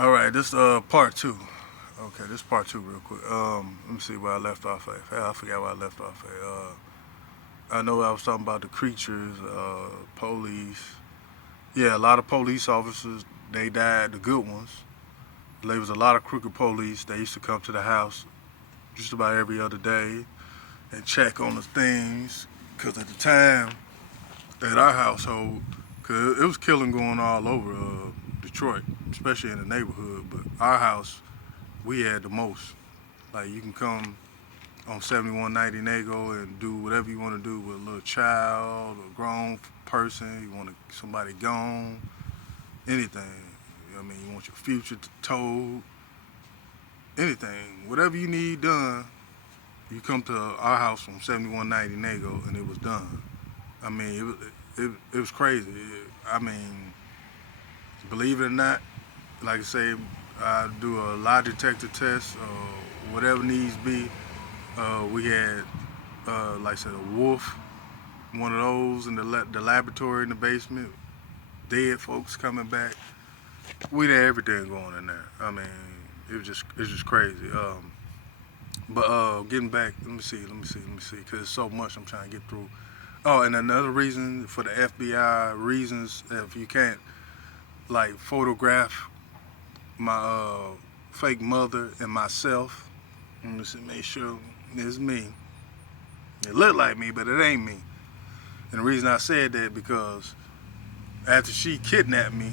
All right, this part two. Okay, this part two real quick. Let me see where I left off at. I forgot where I left off at. I know I was talking about the creatures, police. Yeah, a lot of police officers, they died, the good ones. There was a lot of crooked police. They used to come to the house just about every other day and check on the things. Because at the time, at our household, cause it was killing going all over Detroit, especially in the neighborhood. But our house, we had the most. Like you can come on 7190 Nago and do whatever you want to do with a little child or grown person. You want somebody gone, anything. I mean, you want your future told, anything, whatever you need done. You come to our house from 7190 Nago and it was done. I mean, it was crazy. I mean, believe it or not, like I say, I do a lie detector test or whatever needs be. We had, like I said, a wolf, one of those in the laboratory in the basement, dead folks coming back. We had everything going in there. I mean, it's just crazy. But getting back, let me see, because there's so much I'm trying to get through. Oh, and another reason for the FBI reasons, if you can't like photograph my fake mother and myself, let me see, make sure it's me. It looked like me, but it ain't me. And the reason I said that because after she kidnapped me,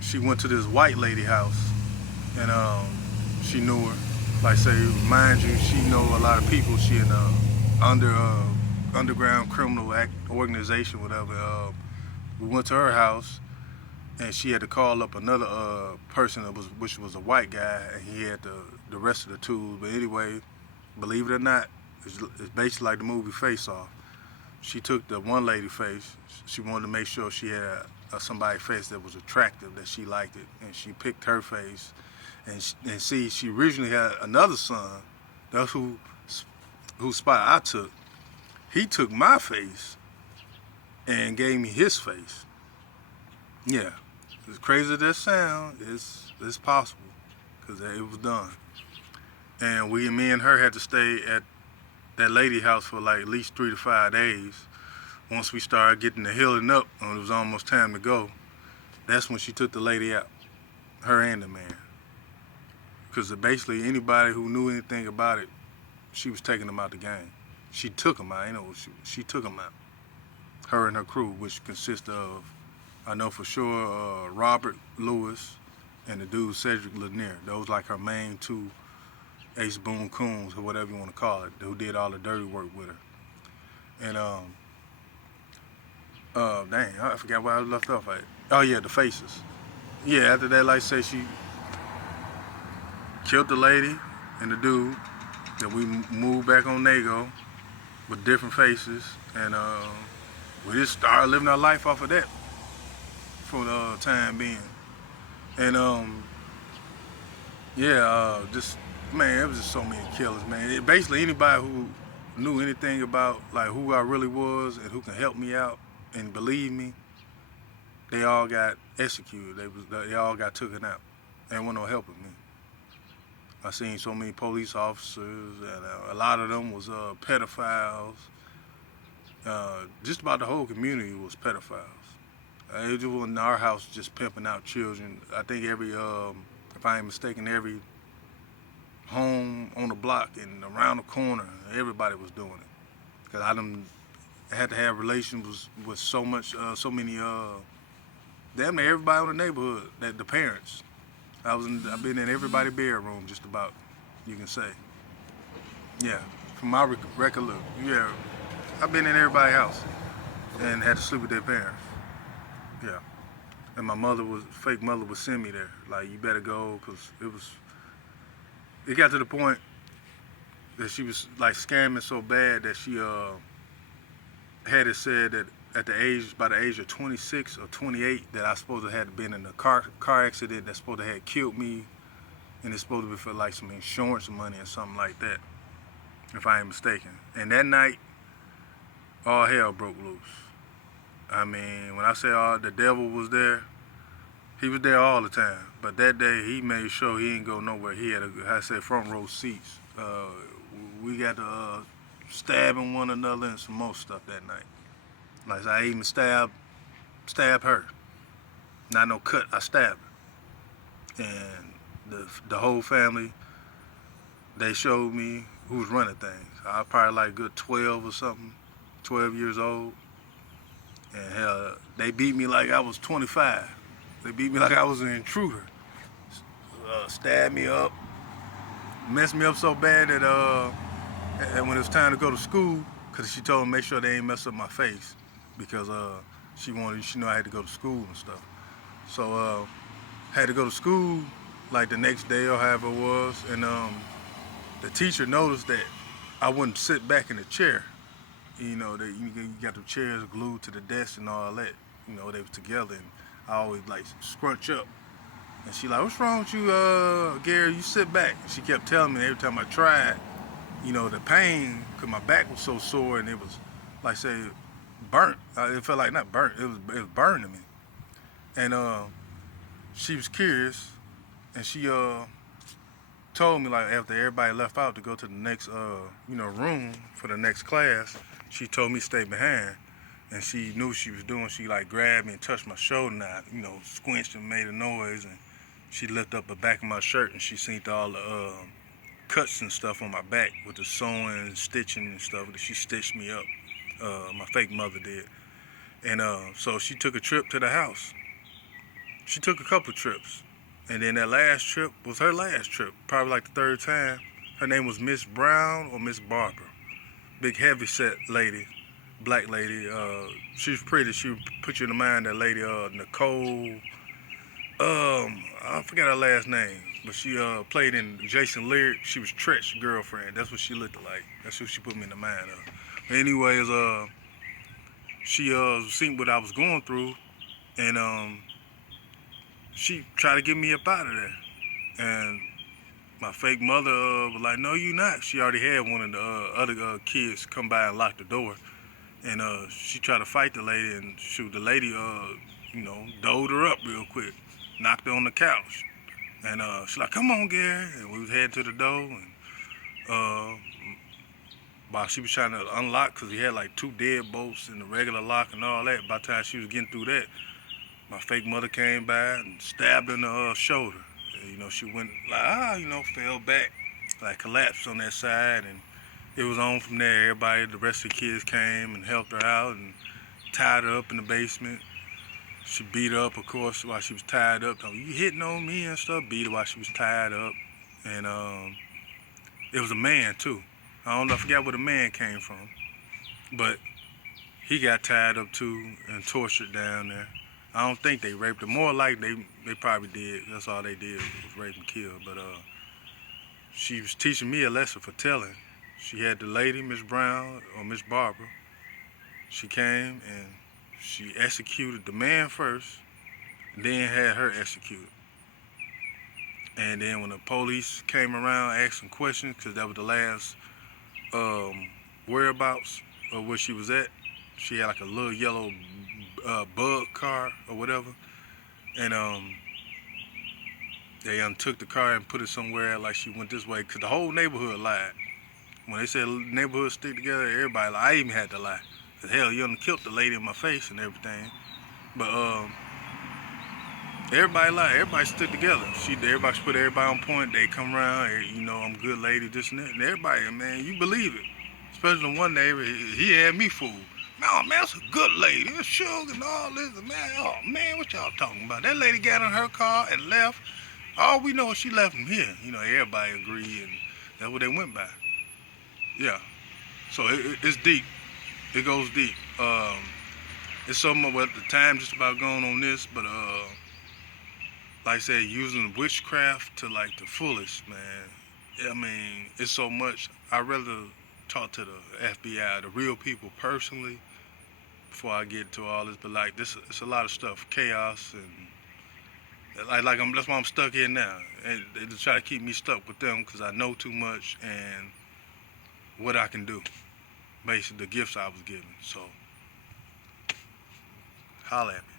she went to this white lady house, and she knew her. Like say, mind you, she know a lot of people. She in underground criminal act organization, whatever. We went to her house, and she had to call up another person which was a white guy, and he had the rest of the tools. But anyway, believe it or not, it's basically like the movie Face Off. She took the one lady face. She wanted to make sure she had somebody's face that was attractive, that she liked it, and she picked her face. And see, she originally had another son. That's whose spot I took. He took my face and gave me his face. Yeah, as crazy as that sounds, it's possible because it was done. And me and her had to stay at that lady house for like at least 3 to 5 days. Once we started getting the healing up and it was almost time to go, that's when she took the lady out, her and the man. Because basically anybody who knew anything about it, she was taking them out the game. She took them out, she took them out. Her and her crew, which consists of, I know for sure, Robert Lewis and the dude Cedric Lanier. Those like her main two Ace Boone Coons, or whatever you want to call it, who did all the dirty work with her. And dang, I forgot where I left off at. Oh yeah, the faces. Yeah, after that, like I say, she killed the lady and the dude. Then we moved back on Nago with different faces, and we just started living our life off of that for the time being. And yeah, just man, it was just so many killers, man. Basically, anybody who knew anything about like who I really was and who can help me out and believe me, they all got executed. They all got taken out. There wasn't no helping me. I seen so many police officers, and a lot of them was pedophiles. Just about the whole community was pedophiles. It just wasn't our house just pimping out children. I think if I ain't mistaken, every home on the block and around the corner, everybody was doing it. Cause I had to have relations with so many, damn near everybody in the neighborhood. That the parents. I've been in everybody's bedroom, just about, you can say. Yeah, from my recollection. Yeah, I've been in everybody's house and had to sleep with their parents. Yeah, and my fake mother would send me there. Like, you better go, cause it got to the point that she was like scamming so bad that she had it said that by the age of 26 or 28, that I supposed to have been in a car accident that's supposed to have killed me, and it's supposed to be for like some insurance money or something like that, if I ain't mistaken. And that night, all hell broke loose. I mean, when I say all the devil was there, He was there all the time, but that day he made sure he didn't go nowhere. He had, I said, front row seats. We got to stabbing one another and some more stuff that night. Like I even stabbed her. Not no cut, I stabbed her. And the whole family, they showed me who was running things. I was probably like good 12 or something, 12 years old. And hell, they beat me like I was 25. They beat me like I was an intruder. Stabbed me up, messed me up so bad that and when it was time to go to school, because she told me make sure they ain't mess up my face, because she knew I had to go to school and stuff. So had to go to school like the next day or however it was, and the teacher noticed that I wouldn't sit back in the chair. You know, you got the chairs glued to the desk and all that. You know, they was together, and I always like scrunch up. And she like, what's wrong with you, Gary? You sit back. And she kept telling me every time I tried, you know, the pain, because my back was so sore and it was, like say, burnt. It felt like not burnt, it was burning me. And she was curious, and she told me, like, after everybody left out to go to the next, room for the next class, she told me to stay behind. And she knew what she was doing. She like grabbed me and touched my shoulder, and I, squinched and made a noise. And she lifted up the back of my shirt, and she seen all the cuts and stuff on my back with the sewing and stitching and stuff. She stitched me up. My fake mother did. And so she took a trip to the house. She took a couple trips. And then that last trip was her last trip, probably like the third time. Her name was Miss Brown or Miss Barber. Big heavy set lady, black lady. She was pretty. She would put you in the mind, that lady, Nicole. I forgot her last name, but she played in Jason Lyric. She was Tretch's girlfriend. That's what she looked like. That's who she put me in the mind of. But anyways, she seen what I was going through, and she tried to get me up out of there. And my fake mother was like, no, you not. She already had one of the other kids come by and lock the door. And she tried to fight the lady, and shoot, the lady, doled her up real quick, knocked her on the couch. And she's like, come on, Gary. And we was heading to the door. And while she was trying to unlock, because he had like 2 deadbolts in the regular lock and all that, by the time she was getting through that, my fake mother came by and stabbed her in the shoulder. And, she went like, fell back, like collapsed on that side. And it was on from there. Everybody, the rest of the kids came and helped her out and tied her up in the basement. She beat her up, of course, while she was tied up. You hitting on me and stuff. Beat her while she was tied up. And it was a man, too. I forgot where the man came from. But he got tied up, too, and tortured down there. I don't think they raped her. More like they probably did. That's all they did was rape and kill. But she was teaching me a lesson for telling. She had the lady, Miss Brown, or Miss Barbara. She came and she executed the man first, then had her executed. And then when the police came around asking questions, because that was the last whereabouts of where she was at, she had like a little yellow bug car or whatever. And they took the car and put it somewhere like she went this way, because the whole neighborhood lied. When they said neighborhoods stick together, everybody lied. I even had to lie. Cause hell, you done killed the lady in my face and everything. But everybody lied. Everybody stood together. Everybody put everybody on point. They come around, I'm a good lady, this and that. And everybody, man, you believe it. Especially the one neighbor, he had me fooled. No, man, that's a good lady. It's sugar and all this. Man, oh, man, what y'all talking about? That lady got in her car and left. All we know is she left from here. Everybody agreed, and that's what they went by. Yeah. So it's deep. It goes deep. It's something about the time just about going on this, but like I said, using witchcraft to like the fullest, man. I mean, it's so much. I'd rather talk to the FBI, the real people personally, before I get to all this. But like this, it's a lot of stuff, chaos, and that's why I'm stuck here now. And they just try to keep me stuck with them because I know too much and what I can do. Basically, the gifts I was given. So, holla at me.